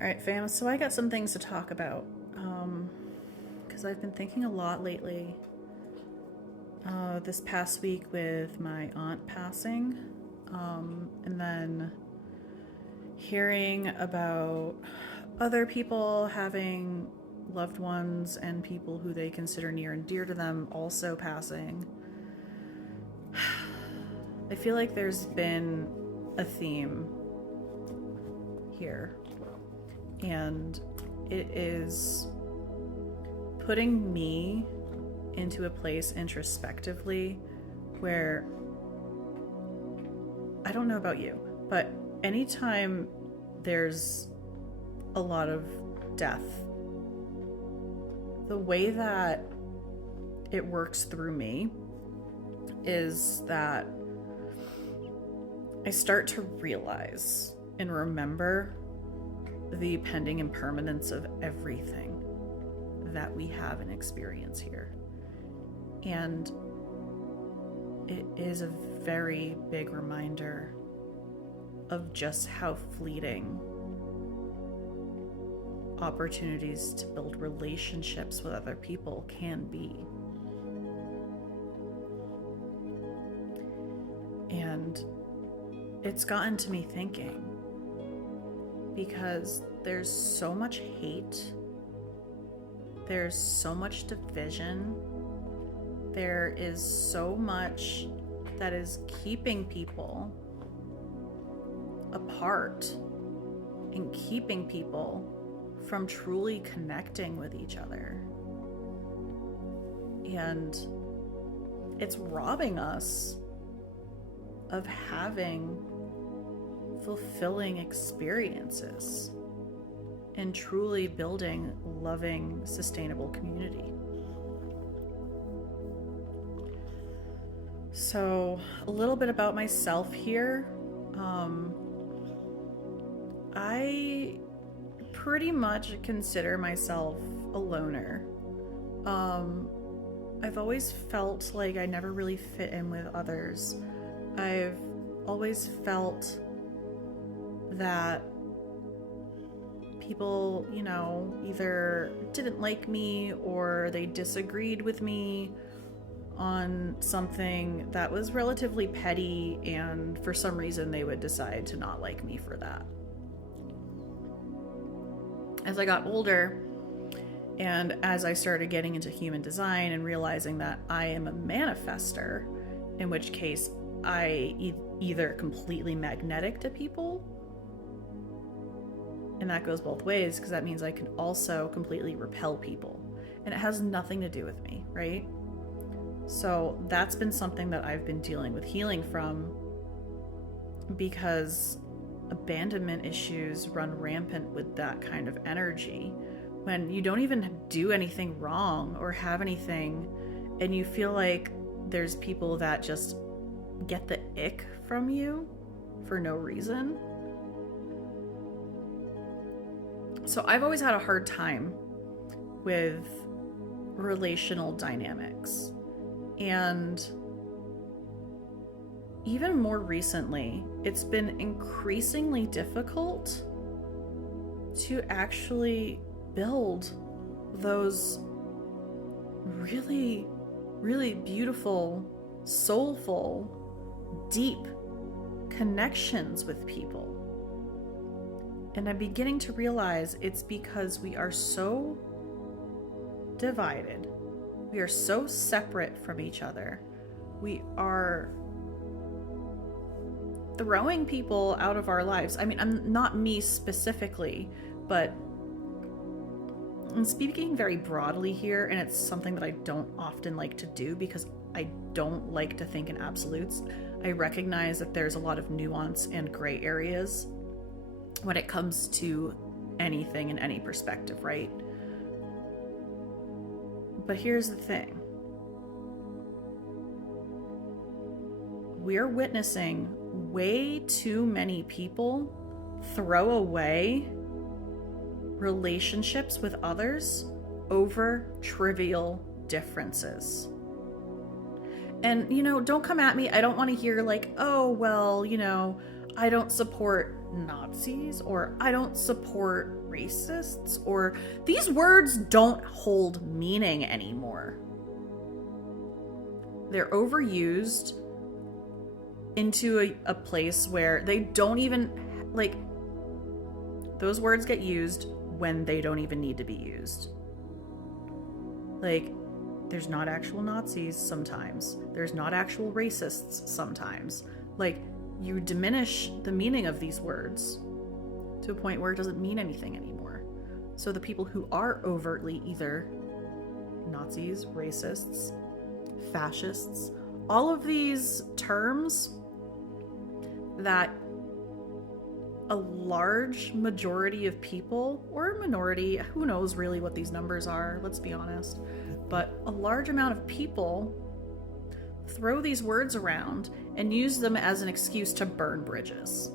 All right, fam. So I got some things to talk about because I've been thinking a lot lately. This past week with my aunt passing, and then hearing about other people having loved ones and people who they consider near and dear to them also passing. I feel like there's been a theme here, and it is putting me into a place introspectively where I don't know about you, but anytime there's a lot of death, the way that it works through me is that I start to realize and remember the pending impermanence of everything that we have and experience here. And it is a very big reminder of just how fleeting opportunities to build relationships with other people can be. And it's gotten to me thinking, because there's so much hate, there's so much division, there is so much that is keeping people apart and keeping people from truly connecting with each other. And it's robbing us of having fulfilling experiences and truly building loving, sustainable community. So, a little bit about myself here. I pretty much consider myself a loner. I've always felt like I never really fit in with others. I've always felt that people, either didn't like me or they disagreed with me on something that was relatively petty, and for some reason they would decide to not like me for that. As I got older, and as I started getting into human design and realizing that I am a manifester, in which case I either completely magnetic to people, and that goes both ways because that means I can also completely repel people, and it has nothing to do with me, right? So that's been something that I've been dealing with healing from, because abandonment issues run rampant with that kind of energy when you don't even do anything wrong or have anything, and you feel like there's people that just get the ick from you for no reason. So I've always had a hard time with relational dynamics. And even more recently, it's been increasingly difficult to actually build those really, really beautiful, soulful, deep connections with people. And I'm beginning to realize it's because we are so divided. We are so separate from each other. We are throwing people out of our lives. I mean, I'm not me specifically, but I'm speaking very broadly here, and it's something that I don't often like to do because I don't like to think in absolutes. I recognize that there's a lot of nuance and gray areas when it comes to anything in any perspective, right? But here's the thing. We're witnessing way too many people throw away relationships with others over trivial differences. And, don't come at me. I don't want to hear like, oh, well, I don't support Nazis, or I don't support racists, or these words don't hold meaning anymore. They're overused into a place where they don't even, like, those words get used when they don't even need to be used. Like, there's not actual Nazis sometimes. There's not actual racists sometimes. Like, you diminish the meaning of these words to a point where it doesn't mean anything anymore. So the people who are overtly either Nazis, racists, fascists, all of these terms that a large majority of people, or a minority, who knows really what these numbers are, let's be honest, but a large amount of people throw these words around and use them as an excuse to burn bridges.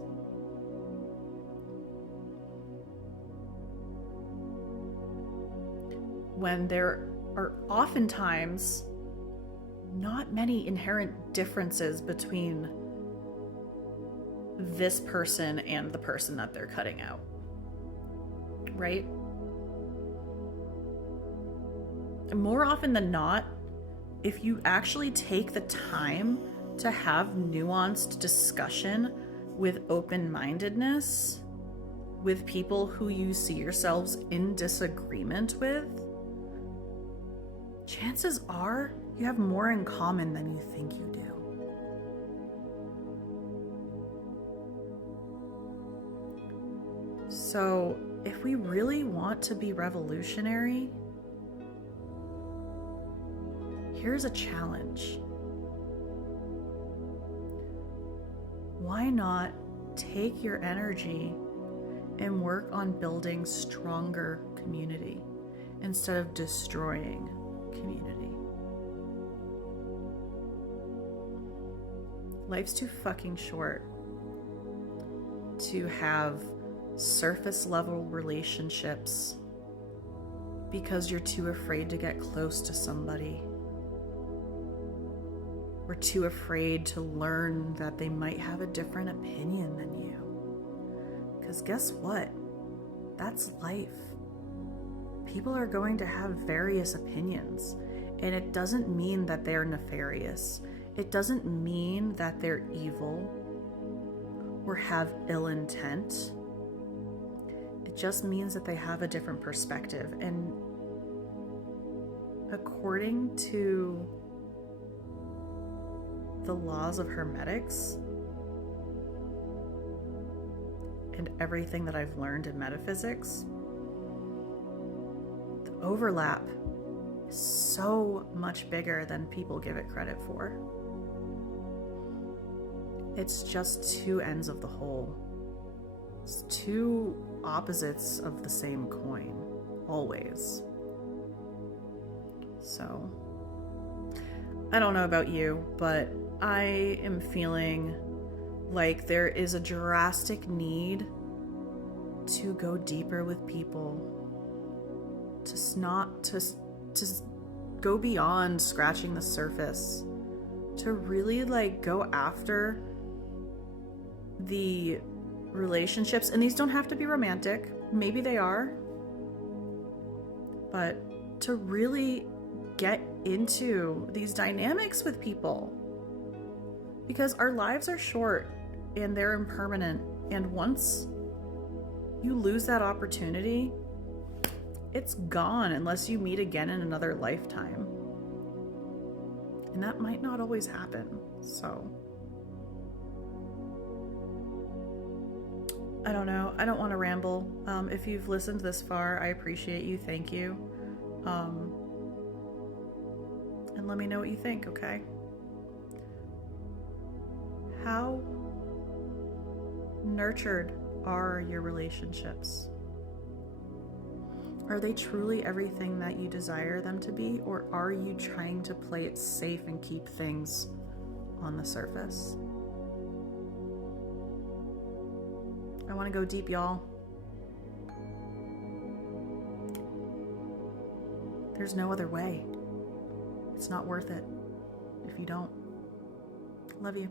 When there are oftentimes not many inherent differences between this person and the person that they're cutting out, right? And more often than not, if you actually take the time to have nuanced discussion with open-mindedness with people who you see yourselves in disagreement with, chances are you have more in common than you think you do. So, if we really want to be revolutionary, here's a challenge. Why not take your energy and work on building stronger community instead of destroying community? Life's too fucking short to have surface level relationships because you're too afraid to get close to somebody. We're too afraid to learn that they might have a different opinion than you. Because guess what? That's life. People are going to have various opinions, and it doesn't mean that they're nefarious. It doesn't mean that they're evil or have ill intent. It just means that they have a different perspective. And according to the laws of hermetics and everything that I've learned in metaphysics, the overlap is so much bigger than people give it credit for. It's just two ends of the whole. It's two opposites of the same coin, always. So, I don't know about you, but I am feeling like there is a drastic need to go deeper with people, to go beyond scratching the surface, to really like go after the relationships. And these don't have to be romantic, maybe they are, but to really get into these dynamics with people, because our lives are short and they're impermanent, and once you lose that opportunity, it's gone unless you meet again in another lifetime, and that might not always happen. So I don't know, I don't want to ramble. If you've listened this far, I appreciate you, thank you. And let me know what you think, okay? How nurtured are your relationships? Are they truly everything that you desire them to be, or are you trying to play it safe and keep things on the surface? I want to go deep, y'all. There's no other way. It's not worth it if you don't. Love you.